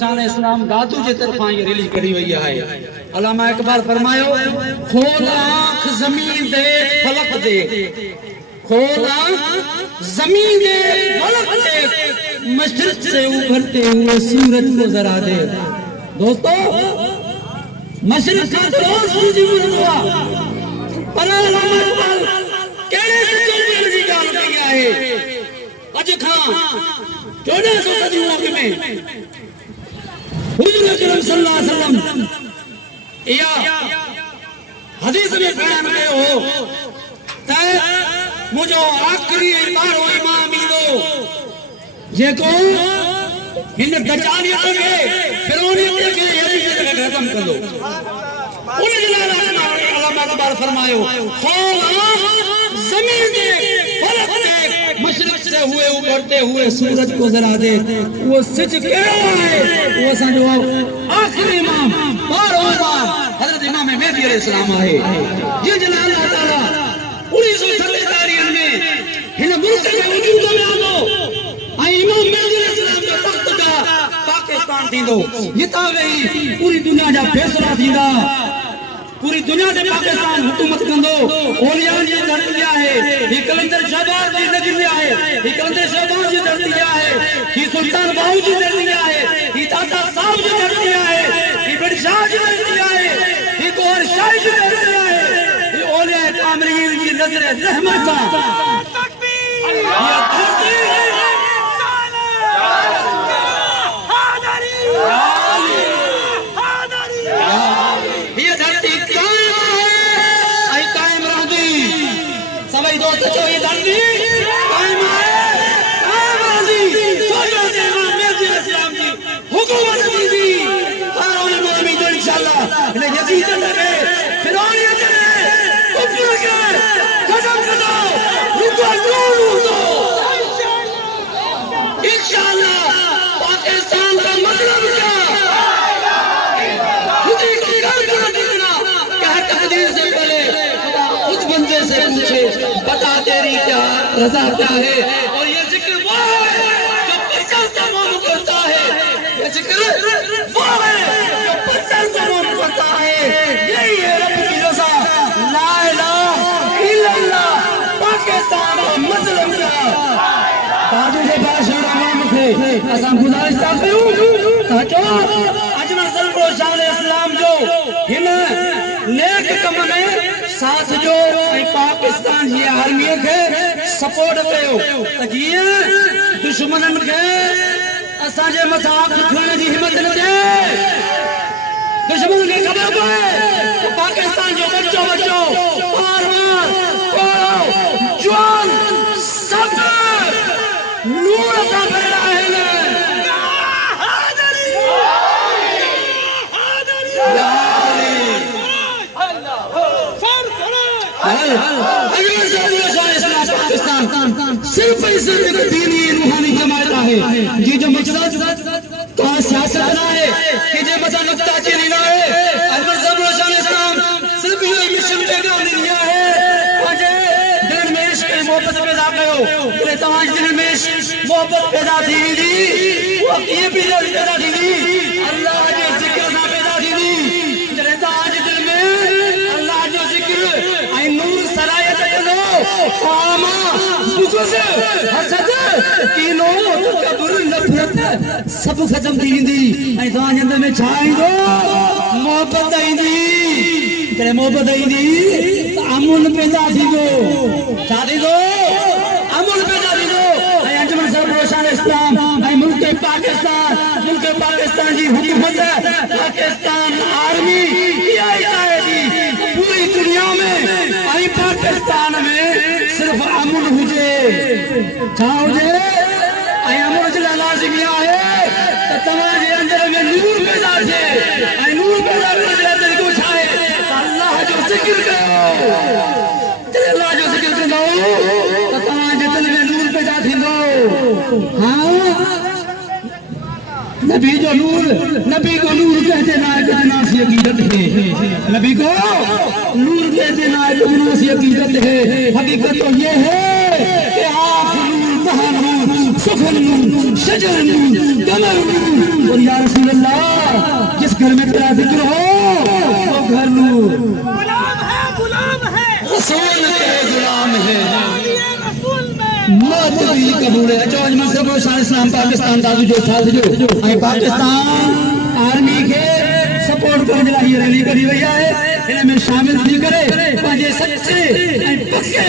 शान इस्लाम दादू जे तरफा ये रिलीज करी वई है। अल्लामा इकबाल फरमायो, खोल आंख जमीन दे फलक दे, खोल आंख जमीन दे फलक दे, मशरिक से उभरते हुए सूरज को जरा दे। दोस्तों, मशरिक का रोज सूरज हुआ, पर अल्लामा इकबाल केड़े से जी गाल कई है। अज खां 1400 सदियों अॻु में हुजूर अकरम सल्लल्लाहु अलैहि वसल्लम या हदीस में बयान कयो हो त मुझो आखिरी बारो इमाम ईंदो जेको हिन दजालियत खे फिरौनियत खे यजीद खे खत्म कंदो। उन जे लाइ अल्लामा इकबाल फरमायो, जमीन दे फलक दे, मशरिक से हुए उभरते हुए सूरज को जरा दे। वो सच केड़ो है, वो असांजो आखिरी इमाम बारो इमाम हजरत इमाम मेहदी अलैहिस्सलाम है। जिन जे लाइ अल्लाह ताला 1947 में हिन मुल्क जे वजूद में आंदो ऐं इमाम मेहदी अलैहिस्सलाम जो तख्त का पाकिस्तान थींदो। हितां वेही पूरी दुनिया जा फैसला थींदा, पूरी दुनिया से पाकिस्तान हुकूमत कंदो। ओलिया जी धरती है, ही कलंदर शहबाज जी नगरी है, ही कलंदर शहबाज जी धरती है, ही सुल्तान बाहू जी धरती है, ही दाता साहब जी धरती है, ही बड़शाह जी धरती है, ही गोहर शाह जी धरती है, ही ओलिया कामरीन की नजर रहमत का पाकिस्तान का मतलब क्या, खुदी को कर देना क्या तकदीर से पहले खुदा उस बंदे से पूछे बता तेरी क्या रजा क्या है। और ये जिक्र वो है जो पसंद तमाम करता है, ये जिक्र वो है जो पसंद तमाम करता है। यही है रब की रजा, ला इलाहा इल्लल्लाह। पाकिस्तान का मतलब क्या, ताजु के बादशाह आवाम थे असां गुजारिश था कयूं ताजो अजमल सल्लल्लाहु अलैहि वसल्लम जो हिन नेक कम में साथ जो ऐं पाकिस्तान जी आर्मी के सपोर्ट कयो त जीअं दुश्मनन के असां जे मथां उठण जी हिम्मत न थिए। दुश्मन के खबर पए पाकिस्तान जो बच्चो बार-बार जवान सब नूर का बेड़ा है ना, पाकिस्तान सिर्फ एक दीनी रूहानी जमात है जी जो मकसद तो सियासत ना है कि जे मसा नुक्ता चीनी ना है। अहमद सल्लल्लाहु अलैहि वसल्लम सिर्फ ये मिशन पे काम लिया है अजे दिल में इश्क मोहब्बत पैदा कयो कि तमाम दिल में मोहब्बत पैदा थी दी, वो ये भी पैदा थी दी अल्लाह के जिक्र से पैदा थी दी। जरे आज दिल में अल्लाह जो जिक्र आई नूर सरायत करो खामा बुग़्ज़ हसद कीनो तकबर नफरत सब खत्म थी दी ऐं तव्हां जे अंदर में छा ईंदो, मोहब्बत ईंदी। जॾहिं मोहब्बत ईंदी त अमुन पैदा थींदो, छा थींदो, अमुन पैदा थींदो। ऐं अजमल सल्लल्लाहु अलैहि वसल्लम ऐं मुल्क पाकिस्तान जी हुकूमत पाकिस्तान आर्मी इहा ई चाहे थी पूरी दुनिया में ऐं पाकिस्तान में सिर्फ अमुन हुजे, छा हुजे ऐं अमुन जे लाइ लाज़िमी आहे त तव्हां जे अंदर में नूर पैदा थिए ऐं नूर पैदा करण जे लाइ तरीक़ो छा आहे त अल्लाह जो ज़िक्र कयो। जॾहिं अल्लाह जो ज़िक्र कंदो त तव्हां जे दिल में नूर पैदा थींदो। हाँ, नबी जो नूर, नबी को नूर कहते ना है कितना सी अकीदत है, नबी को नूर कहते ना है कितना सी अकीदत है। हकीकत तो ये है कि आप नूर कहाँ नूर सुखन शजन कमर। और या रसूल अल्लाह जिस घर में तेरा जिक्र हो वो घर नूर। गुलाम है रसूल के गुलाम है रसूल में मौत भी कबूल है। जो अजमल से वो इस्लाम पाकिस्तान दादू जो था जो पाकिस्तान आर्मी के सपोर्ट करने वाली रैली करी हुई है। इन्हें में शामिल थी करे पंहिंजे सच्चे ऐं पक्के